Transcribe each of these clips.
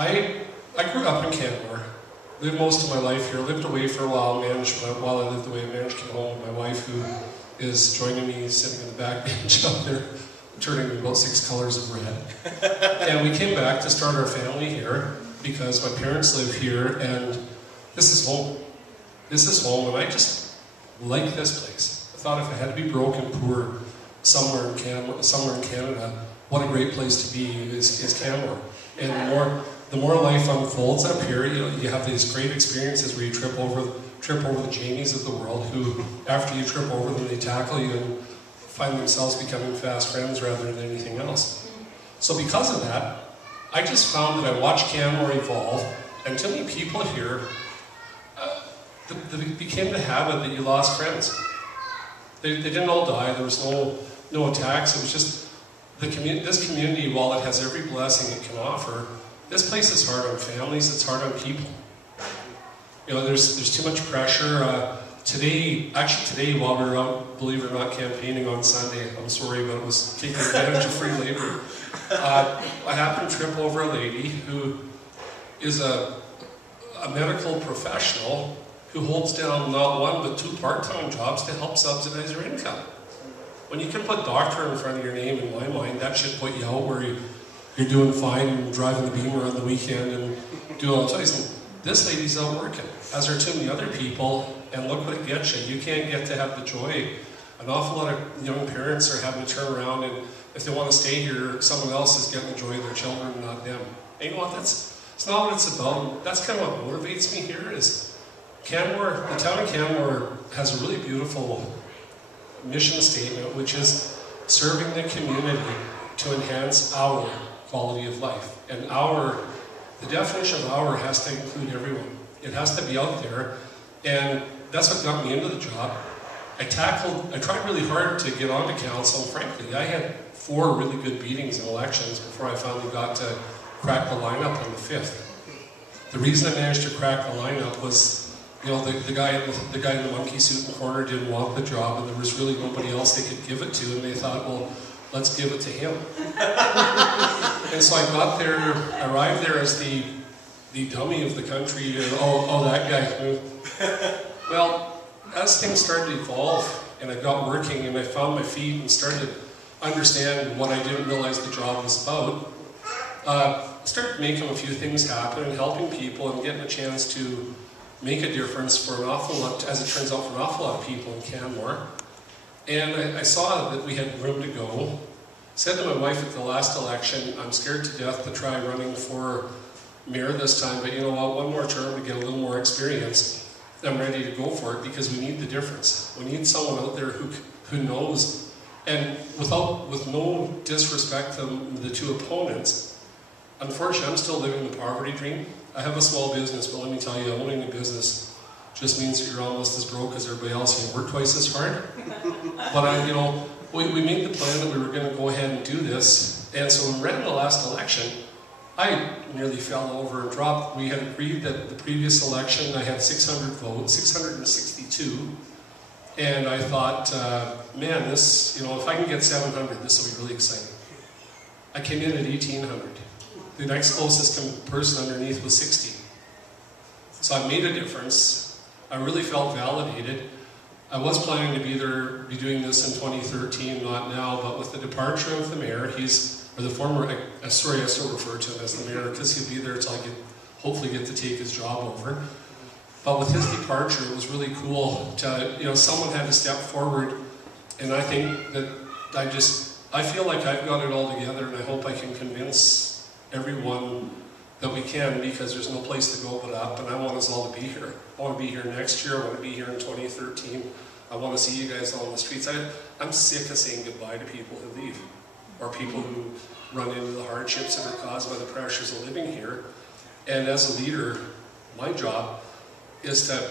I grew up in Canmore, lived most of my life here, lived away for a while, while I lived away, I managed to get home with my wife, who is joining me, sitting in the back bench up there, turning me about 6 colors of red. And we came back to start our family here, because my parents live here, and this is home. This is home, and I just like this place. I thought if I had to be broke and poor somewhere in Canada, what a great place to be is Canmore. And the more life unfolds up here, you have these great experiences where you trip over the Jamies of the world, who, after you trip over them, they tackle you and find themselves becoming fast friends rather than anything else. So because of that, I just found that I watched Canmore evolve, and to me, people here, it became the habit that you lost friends. They didn't all die. There was no attacks. It was just this community, while it has every blessing it can offer, this place is hard on families. It's hard on people. There's too much pressure. Today, while we were out, believe it or not, campaigning on Sunday, I'm sorry, but it was taking advantage of free labor. I happened to trip over a lady who is a medical professional who holds down not one but 2 part-time jobs to help subsidize her income. When you can put doctor in front of your name, in my mind, that should put you out where you're doing fine and driving the Beamer on the weekend and doing all those. This lady's out working, as are too many other people, and look what it gets you. You can't get to have the joy. An awful lot of young parents are having to turn around, and if they want to stay here, someone else is getting the joy of their children, not them. And you know what? It's not what it's about. That's kind of what motivates me here is Canmore, the town of Canmore has a really beautiful mission statement, which is serving the community to enhance our quality of life. And the definition of our has to include everyone. It has to be out there, and that's what got me into the job. I tried really hard to get onto council. Frankly, I had 4 really good beatings in elections before I finally got to crack the lineup on the 5th. The reason I managed to crack the lineup was, the guy in the monkey suit in the corner didn't want the job, and there was really nobody else they could give it to, and they thought, well, let's give it to him. And so I got there, arrived there as the dummy of the country, that guy. Well, as things started to evolve, and I got working, and I found my feet, and started to understand what I didn't realize the job was about, I started making a few things happen, and helping people, and getting a chance to make a difference for an awful lot, as it turns out, for an awful lot of people in Canmore. And I saw that we had room to go. Said to my wife at the last election, I'm scared to death to try running for mayor this time, but you know what, one more term to get a little more experience. I'm ready to go for it, because we need the difference. We need someone out there who knows. And with no disrespect to the 2 opponents, unfortunately, I'm still living the poverty dream. I have a small business, but let me tell you, owning a business just means that you're almost as broke as everybody else, and you work twice as hard. But we made the plan that we were going to go ahead and do this, and so when we ran the last election, I nearly fell over and dropped. We had agreed that the previous election I had 600 votes, 662, and I thought, man, this, if I can get 700, this will be really exciting. I came in at 1,800. The next closest person underneath was 60. So I made a difference. I really felt validated. I was planning to be doing this in 2013, not now, but with the departure of the mayor, I still refer to him as the mayor, because he'll be there until I hopefully get to take his job over. But with his departure, it was really cool to, someone had to step forward, and I think that I feel like I've got it all together, and I hope I can convince everyone that we can, because there's no place to go but up, and I want us all to be here. I want to be here next year. I want to be here in 2013. I want to see you guys all on the streets. I'm sick of saying goodbye to people who leave, or people who run into the hardships that are caused by the pressures of living here. And as a leader, my job is to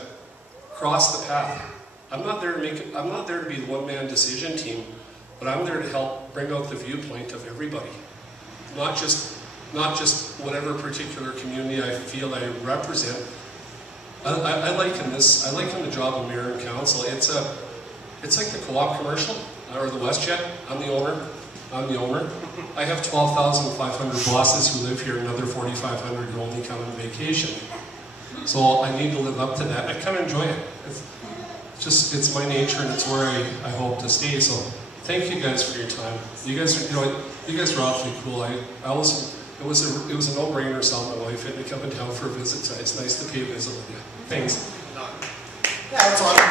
cross the path. I'm not there to be the one-man decision team, but I'm there to help bring out the viewpoint of everybody, not just whatever particular community I feel I represent. I liken the job of mayor and council. It's like the co-op commercial, or the WestJet. I'm the owner. I'm the owner. I have 12,500 bosses who live here, another 4,500 who only come on vacation. So I need to live up to that. I kind of enjoy it. It's my nature, and it's where I hope to stay. So thank you guys for your time. You guys are awfully cool. It was a no-brainer selling my wife in to come in town for a visit. So it's nice to pay a visit with you. Thanks. Yeah, that's awesome.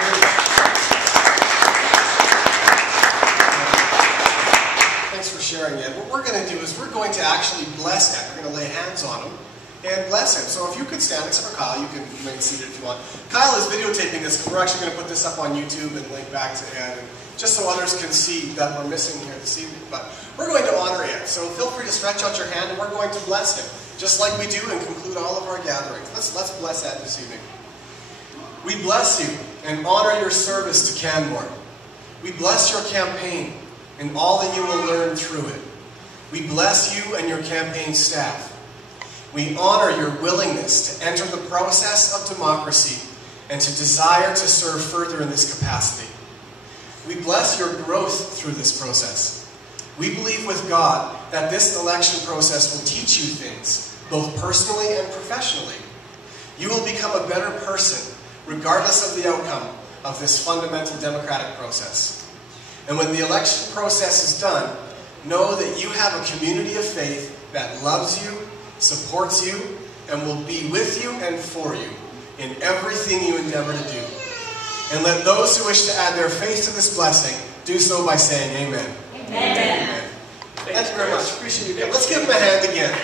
Thanks for sharing it. What we're going to do is we're going to actually bless Ed. We're going to lay hands on him and bless him. So if you could stand, except for Kyle, you can remain seated if you want. Kyle is videotaping this because we're actually going to put this up on YouTube and link back to Ed, and just so others can see that we're missing here this evening. But we're going to honor Ed. So feel free to stretch out your hand, and we're going to bless him, just like we do and conclude all of our gatherings. Let's bless Ed this evening. We bless you and honor your service to Canmore. We bless your campaign and all that you will learn through it. We bless you and your campaign staff. We honor your willingness to enter the process of democracy and to desire to serve further in this capacity. We bless your growth through this process. We believe with God that this election process will teach you things, both personally and professionally. You will become a better person, regardless of the outcome of this fundamental democratic process. And when the election process is done, know that you have a community of faith that loves you, supports you, and will be with you and for you in everything you endeavor to do. And let those who wish to add their faith to this blessing do so by saying amen. Amen. Thank you very much. Appreciate you coming. Let's give them a hand again.